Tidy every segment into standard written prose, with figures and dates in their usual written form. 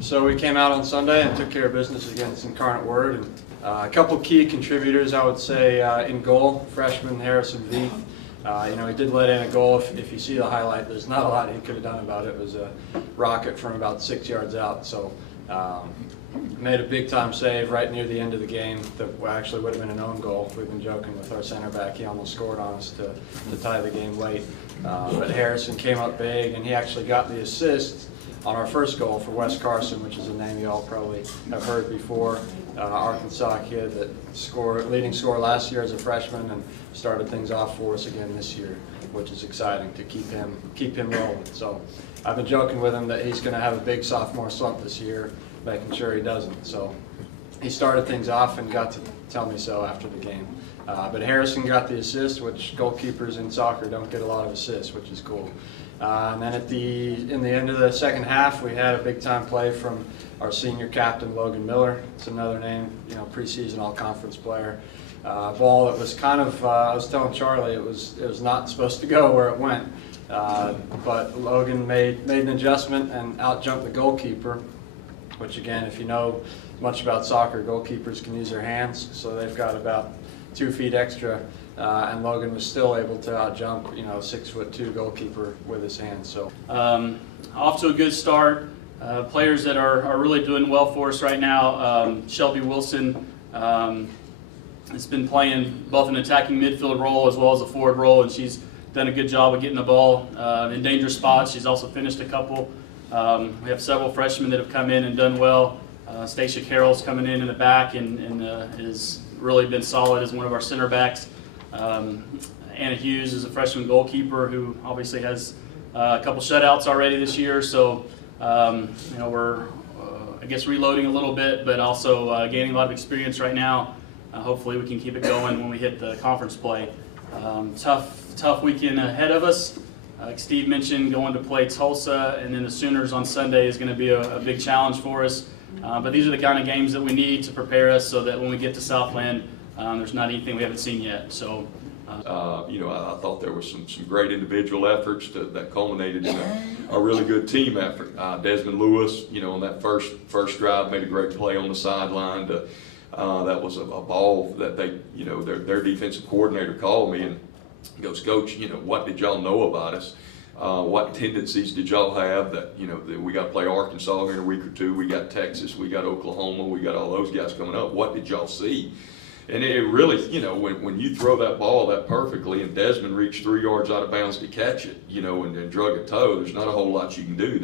So we came out on Sunday and took care of business against Incarnate Word. And a couple key contributors, I would say, in goal, freshman Harrison V. He did let in a goal. If you see the highlight, there's not a lot he could have done about it. It was a rocket from about 6 yards out. So made a big-time save right near the end of the game that actually would have been an own goal. We've been joking with our center back. He almost scored on us to tie the game late. But Harrison came up big, and he actually got the assist on our first goal for Wes Carson, which is a name you all probably have heard before. Arkansas kid that leading scorer last year as a freshman and started things off for us again this year, which is exciting to keep him rolling. So I've been joking with him that he's going to have a big sophomore slump this year, making sure he doesn't. So he started things off and got to tell me so after the game. But Harrison got the assist, which goalkeepers in soccer don't get a lot of assists, which is cool. And then in the end of the second half, we had a big-time play from our senior captain, Logan Miller. It's another name, preseason all-conference player. Ball that was kind of, I was telling Charlie, it was not supposed to go where it went. But Logan made an adjustment and out-jumped the goalkeeper, which again, if you know much about soccer, goalkeepers can use their hands, so they've got about 2 feet extra. And Logan was still able to out-jump, 6'2" goalkeeper with his hands. So off to a good start. Players that are really doing well for us right now. Shelby Wilson has been playing both an attacking midfield role as well as a forward role, and she's done a good job of getting the ball in dangerous spots. She's also finished a couple. We have several freshmen that have come in and done well. Stacia Carroll's coming in the back and has really been solid as one of our center backs. Anna Hughes is a freshman goalkeeper who obviously has a couple shutouts already this year, so we're I guess reloading a little bit, but also gaining a lot of experience right now. Hopefully we can keep it going when we hit the conference play. Tough weekend ahead of us. Like Steve mentioned, going to play Tulsa and then the Sooners on Sunday is going to be a big challenge for us. But these are the kind of games that we need to prepare us so that when we get to Southland, there's not anything we haven't seen yet. So, I thought there was some great individual efforts that culminated in a really good team effort. Desmond Lewis, on that first drive, made a great play on the sideline. That was a ball that their defensive coordinator called me and goes, "Coach, what did y'all know about us? What tendencies did y'all have that we got to play Arkansas here in a week or two? We got Texas, we got Oklahoma, we got all those guys coming up. What did y'all see?" And it really, when you throw that ball that perfectly and Desmond reached 3 yards out of bounds to catch it, and drug a toe, there's not a whole lot you can do.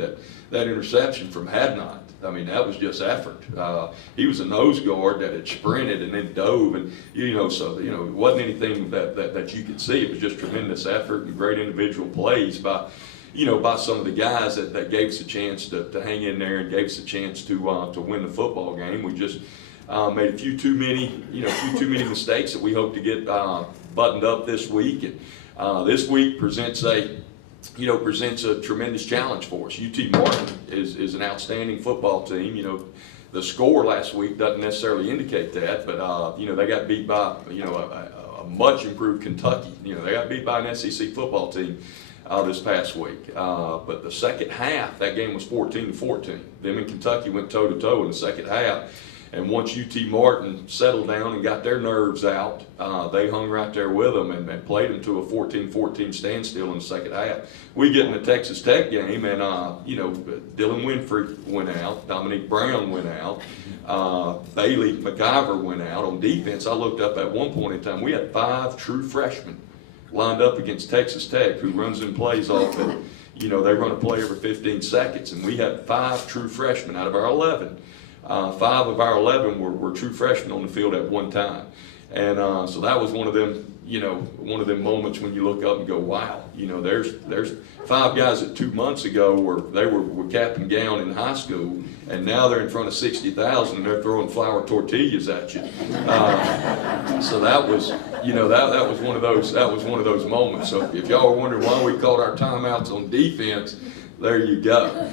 That interception from Hadnot, that was just effort. He was a nose guard that had sprinted and then dove, and it wasn't anything that you could see. It was just tremendous effort and great individual plays by some of the guys that gave us a chance to hang in there and gave us a chance to win the football game. We just made a few too many mistakes that we hope to get buttoned up this week. And this week presents a tremendous challenge for us. UT Martin is an outstanding football team. The score last week doesn't necessarily indicate that, but they got beat by a much improved Kentucky. They got beat by an SEC football team this past week. But the second half, that game was 14-14. Them and Kentucky went toe-to-toe in the second half. And once UT Martin settled down and got their nerves out, they hung right there with them and played them to a 14-14 standstill in the second half. We get in the Texas Tech game, and Dylan Winfrey went out, Dominique Brown went out, Bailey McIver went out. On defense, I looked up at one point in time, we had 5 true freshmen lined up against Texas Tech, who runs and plays off it. They run a play every 15 seconds, and we had 5 true freshmen out of our 11. 5 of our 11 were true freshmen on the field at one time, and so that was one of them moments when you look up and go, wow, there's 5 guys that 2 months ago were cap and gown in high school, and now they're in front of 60,000 and they're throwing flour tortillas at you. So that was one of those moments. So if y'all are wondering why we called our timeouts on defense, there you go.